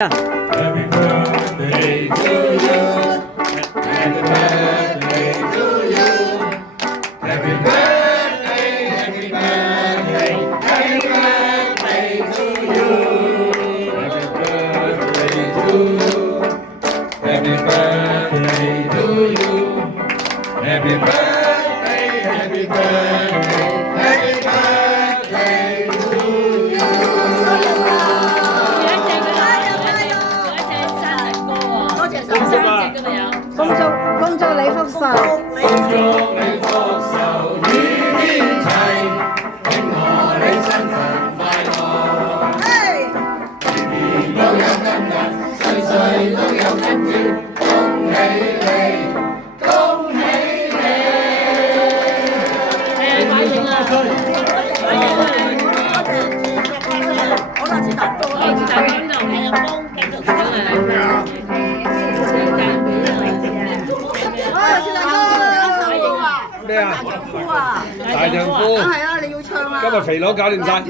Happy birthday to you. Happy birthday to you. Happy birthday, happy birthday, happy birthday to you. Happy birthday to you. Happy birthday to you. Happy birthday, happy birthday, happy birthday to you. 恭祝你福壽，恭祝你福壽與天齊，慶賀你新婚快樂。年年都有今日，歲歲都有今朝，恭喜你，恭喜你！反應啊！好多次蛋糕啦，蛋糕呢度係有風繼續上嚟。咩啊？大丈夫，係啊，你要唱啊！今日肥佬搞掂晒。